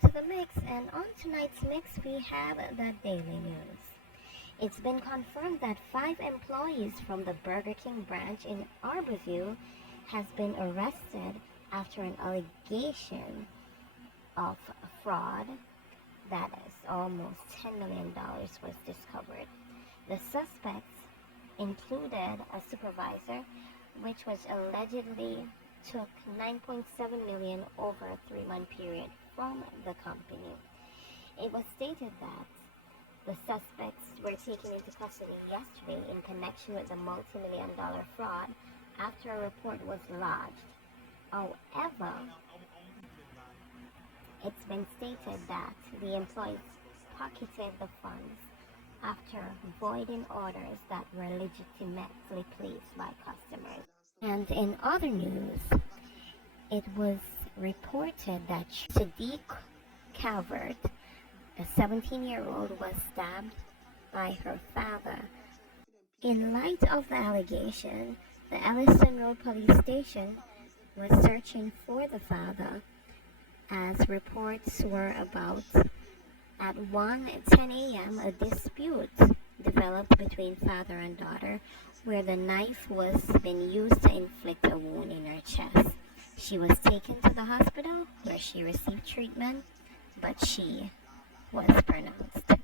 to the mix, and on tonight's mix we have the daily news. It's been confirmed that 5 employees from the Burger King branch in Arborview has been arrested after an allegation of fraud that is almost $10 million was discovered. The suspects included a supervisor, which was allegedly took 9.7 million over a 3-month period from the company. It was stated that the suspects were taken into custody yesterday in connection with the multi-million-dollar fraud after a report was lodged. However, it's been stated that the employees pocketed the funds after voiding orders that were legitimately placed by customers. And in other news, it was reported that Sadiq Calvert, a 17-year-old, was stabbed by her father. In light of the allegation, the Elliston Road Police Station was searching for the father, as reports were about at 1:10 a.m. a dispute developed between father and daughter, where the knife was being used to inflict a wound in her chest. She was taken to the hospital where she received treatment, but she was pronounced